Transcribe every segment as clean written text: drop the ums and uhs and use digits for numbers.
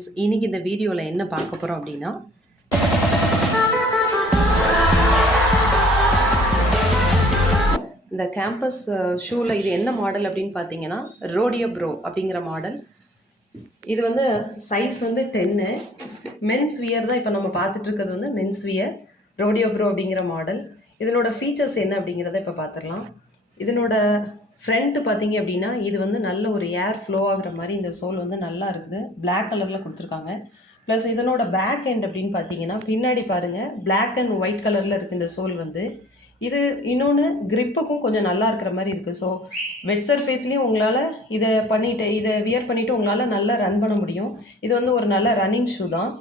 Friends, இன்னைக்கு இந்த வீடியோவில் என்ன பார்க்க போகிறோம் அப்படின்னா, இந்த கேம்பஸ் ஷூவில் இது என்ன மாடல் அப்படின்னு பார்த்தீங்கன்னா, ரோடியோ ப்ரோ அப்படிங்கிற மாடல். இது வந்து சைஸ் வந்து 10. மென்ஸ் வியர் தான் இப்போ நம்ம பார்த்துட்டு இருக்கிறது வந்து மென்ஸ் வியர் ரோடியோ ப்ரோ அப்படிங்கிற மாடல். இதனோட ஃபீச்சர்ஸ் என்ன அப்படிங்கிறத இப்போ பார்த்துடலாம். இதனோட ஃப்ரண்ட்டு பார்த்தீங்க அப்படின்னா, இது வந்து நல்ல ஒரு ஏர் ஃப்ளோ ஆகுற மாதிரி இந்த சோல் வந்து நல்லா இருக்குது. பிளாக் கலரில் கொடுத்துருக்காங்க. ப்ளஸ் இதனோட பேக் எண்ட் அப்படின்னு பார்த்தீங்கன்னா, பின்னாடி பாருங்கள் பிளாக் அண்ட் ஒயிட் கலரில் இருக்குது இந்த சோல் வந்து. இது இன்னொன்று கிரிப்புக்கும் கொஞ்சம் நல்லா இருக்கிற மாதிரி இருக்குது. ஸோ வெட் சர்ஃபேஸ்லேயும் உங்களால் இதை வியர் பண்ணிவிட்டு உங்களால் நல்லா ரன் பண்ண முடியும். இது வந்து ஒரு நல்ல ரன்னிங் ஷூ தான்.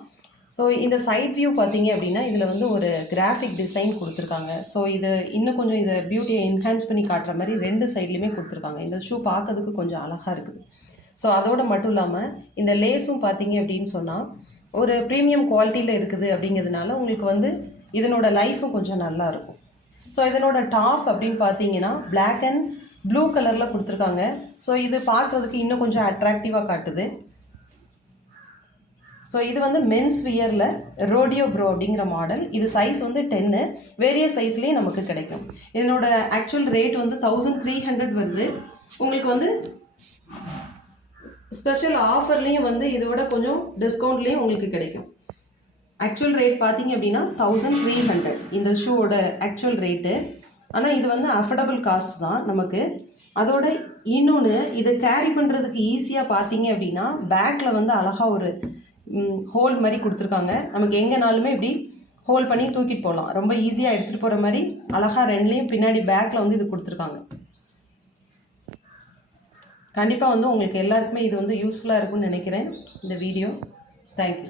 ஸோ இந்த சைட் வியூ பார்த்தீங்க அப்படின்னா, இதில் வந்து ஒரு கிராஃபிக் டிசைன் கொடுத்துருக்காங்க. ஸோ இது இன்னும் கொஞ்சம் இதை பியூட்டியை என்ஹான்ஸ் பண்ணி காட்டுற மாதிரி 2 சைட்லேயுமே கொடுத்துருக்காங்க. இந்த ஷூ பார்க்கறதுக்கு கொஞ்சம் அழகாக இருக்குது. ஸோ அதோடு மட்டும் இல்லாமல் இந்த லேஸும் பார்த்தீங்க அப்படின்னு சொன்னால் ஒரு ப்ரீமியம் குவாலிட்டியில் இருக்குது. அப்படிங்கிறதுனால உங்களுக்கு வந்து இதனோட லைஃபும் கொஞ்சம் நல்லாயிருக்கும். ஸோ இதனோட டாப் அப்படின்னு பார்த்தீங்கன்னா பிளாக் அண்ட் ப்ளூ கலரில் கொடுத்துருக்காங்க. ஸோ இது பார்க்குறதுக்கு இன்னும் கொஞ்சம் அட்ராக்டிவாக காட்டுது. ஸோ இது வந்து மென்ஸ் வியரில் ரோடியோ ப்ரோ அப்படிங்கிற மாடல். இது சைஸ் வந்து 10. வேரியஸ் சைஸ்லேயே நமக்கு கிடைக்கும். இதனோட ஆக்சுவல் ரேட் வந்து 1300 வருது. உங்களுக்கு வந்து ஸ்பெஷல் ஆஃபர்லேயும் வந்து இதோட கொஞ்சம் டிஸ்கவுண்ட்லேயும் உங்களுக்கு கிடைக்கும். ஆக்சுவல் ரேட் பார்த்தீங்க அப்படின்னா 1300 இந்த ஷூவோட ஆக்சுவல் ரேட்டு. ஆனால் இது வந்து அஃபோர்டபுள் காஸ்ட் தான் நமக்கு. அதோட இன்னொன்று, இதை கேரி பண்ணுறதுக்கு ஈஸியாக பார்த்தீங்க அப்படின்னா பேக்கில் வந்து அழகாக ஒரு ஹோல் மாதிரி கொடுத்துருக்காங்க. நமக்கு எங்கேனாலுமே இப்படி ஹோல் பண்ணி தூக்கிட்டு போகலாம். ரொம்ப ஈஸியாக எடுத்துகிட்டு போகிற மாதிரி அழகாக 2லேயும் பின்னாடி பேக்கில் வந்து இது கொடுத்துருக்காங்க. கண்டிப்பாக வந்து உங்களுக்கு எல்லாருக்குமே இது வந்து யூஸ்ஃபுல்லாக இருக்கும்னு நினைக்கிறேன் இந்த வீடியோ. தேங்க்யூ.